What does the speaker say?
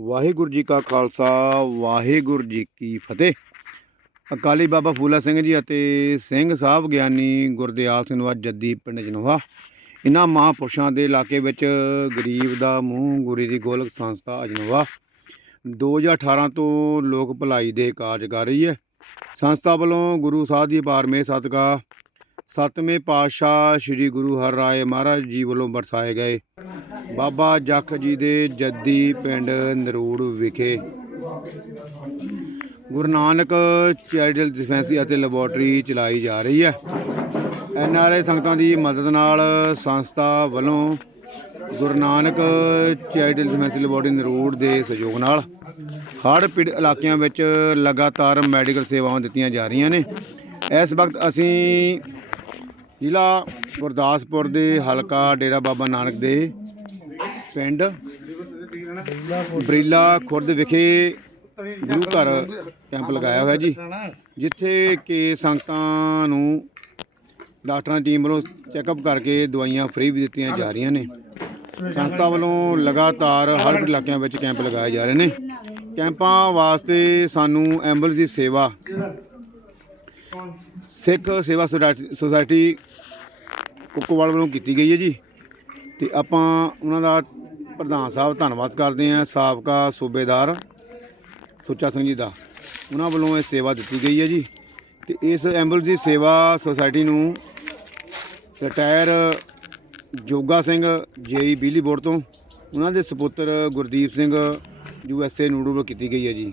ਵਾਹਿਗੁਰੂ ਜੀ ਕਾ ਖਾਲਸਾ, ਵਾਹਿਗੁਰੂ ਜੀ ਕੀ ਫਤਿਹ। ਅਕਾਲੀ ਬਾਬਾ ਫੂਲਾ ਸਿੰਘ ਜੀ ਅਤੇ ਸਿੰਘ ਸਾਹਿਬ ਗਿਆਨੀ ਗੁਰਦਿਆਲ ਸਿੰਘ ਵਾਜ ਜੱਦੀ ਪਿੰਡ ਜਨੋਹਾ। ਇਹਨਾਂ ਮਹਾਂਪੁਰਸ਼ਾਂ ਦੇ ਇਲਾਕੇ ਵਿੱਚ ਗਰੀਬ ਦਾ ਮੂੰਹ, ਗੁਰੀ ਦੀ ਗੋਲਕ ਸੰਸਥਾ ਅਜਨੋਵਾ 2018 ਤੋਂ ਲੋਕ ਭਲਾਈ ਦੇ ਕਾਰਜ ਕਰ ਰਹੀ ਹੈ। ਸੰਸਥਾ ਵੱਲੋਂ ਗੁਰੂ ਸਾਹਿਬ ਦੀ ਬਾਰਮੇ ਸਦਕਾ ਸਤਵੇਂ ਪਾਤਸ਼ਾਹ ਸ੍ਰੀ ਗੁਰੂ ਹਰਿਰਾਏ ਮਹਾਰਾਜ ਜੀ ਵੱਲੋਂ ਵਰਸਾਏ ਗਏ। ਬਾਬਾ ਜੱਖ ਜੀ ਦੇ ਜੱਦੀ ਪਿੰਡ ਨਰੂੜ ਵਿਖੇ। ਗੁਰੂ ਨਾਨਕ ਚੈਰੀਟੇਬਲ ਡਿਸਪੈਂਸਰੀ ਅਤੇ ਲੈਬੋਰਟਰੀ ਚਲਾਈ ਜਾ ਰਹੀ ਹੈ। ਐਨ ਆਰ ਆਈ ਸੰਗਤਾਂ ਦੀ ਮਦਦ ਨਾਲ ਸੰਸਥਾ ਵੱਲੋਂ Guru Nanak charitable dispensary laboratory Narur ਦੇ ਸਹਿਯੋਗ ਨਾਲ ਹੜ੍ਹ ਪੀੜਤ ਇਲਾਕਿਆਂ ਵਿੱਚ ਲਗਾਤਾਰ ਮੈਡੀਕਲ ਸੇਵਾਵਾਂ ਦਿੱਤੀਆਂ ਜਾ ਰਹੀਆਂ ਨੇ। ਇਸ ਵਕਤ ਅਸੀਂ ਜ਼ਿਲ੍ਹਾ ਗੁਰਦਾਸਪੁਰ ਦੇ ਹਲਕਾ ਡੇਰਾ ਬਾਬਾ ਨਾਨਕ ਦੇ ਪਿੰਡ ਬਰੀਲਾ ਖੁਰਦ ਵਿਖੇ ਗੁਰੂ ਘਰ ਕੈਂਪ ਲਗਾਇਆ ਹੋਇਆ ਜੀ, ਜਿੱਥੇ ਕਿ ਸੰਗਤਾਂ ਨੂੰ ਡਾਕਟਰਾਂ ਦੀ ਟੀਮ ਵੱਲੋਂ ਚੈੱਕਅਪ ਕਰਕੇ ਦਵਾਈਆਂ ਫ੍ਰੀ ਵੀ ਦਿੱਤੀਆਂ ਜਾ ਰਹੀਆਂ ਨੇ। ਸੰਸਥਾ ਵੱਲੋਂ ਲਗਾਤਾਰ ਹਰ ਇਲਾਕਿਆਂ ਵਿੱਚ ਕੈਂਪ ਲਗਾਏ ਜਾ ਰਹੇ ਨੇ। ਕੈਂਪਾਂ ਵਾਸਤੇ ਸਾਨੂੰ ਐਂਬੂਲੈਂਸ ਦੀ ਸੇਵਾ, ਸਿੱਖ ਸੇਵਾ ਸੁਸਾਇਟੀ- ਸੁਸਾਇਟੀ ਕੁੱਕਵਾਲ ਵੱਲੋਂ ਕੀਤੀ ਗਈ ਹੈ ਜੀ। ਤੇ ਆਪਾਂ ਉਹਨਾਂ ਦਾ ਪ੍ਰਧਾਨ ਸਾਹਿਬ ਧੰਨਵਾਦ ਕਰਦੇ ਹਾਂ, ਸਾਬਕਾ ਸੂਬੇਦਾਰ ਸੁੱਚਾ ਸਿੰਘ ਜੀ ਦਾ। ਉਹਨਾਂ ਵੱਲੋਂ ਇਹ ਸੇਵਾ ਦਿੱਤੀ ਗਈ ਹੈ ਜੀ। ਤੇ ਇਸ ਐਂਬੂਲੈਂਸ ਦੀ ਸੇਵਾ ਸੁਸਾਇਟੀ ਨੂੰ ਰਿਟਾਇਰ ਜੋਗਾ ਸਿੰਘ, ਜੇਈ ਬਿਜਲੀ ਬੋਰਡ ਤੋਂ, ਉਹਨਾਂ ਦੇ ਸੁਪੁੱਤਰ Gurdeep Singh, U S A ਨੂਡੂ ਵੱਲੋਂ ਕੀਤੀ ਗਈ ਹੈ ਜੀ।